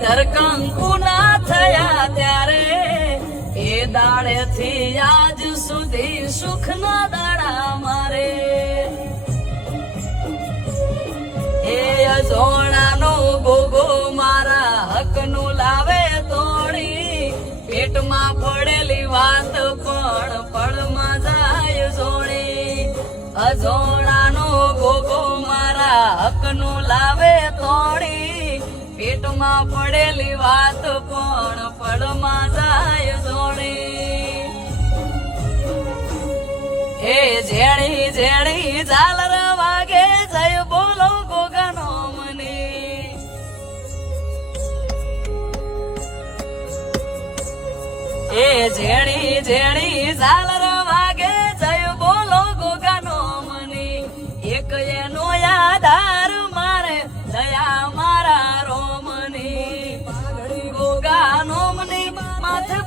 ધરકંકુ ના થયા ત્યારે એ દાડે થી આજ સુધી સુખ ના દાડા મારે એ અજોણાનો ગોગો મારા હક નું લાવે તોડી પેટમાં પડેલી વાત પણ પળમાં જાય જોડી અજોણાનો ગોગો મારા હક નું લાવે તોડી પેટમાં પડેલી વાત પણ પળમાં જાય જોડી એ જેણી જેણી ઝાલર વાગે જય બોલો ગોગાનો મને એ જેણી જેણી ઝાલર વાગે જય બોલો ગોગાનો મને એક એનો આધાર મારે દયા મારા રોમની પાઘડી ગોગાનો મને માથે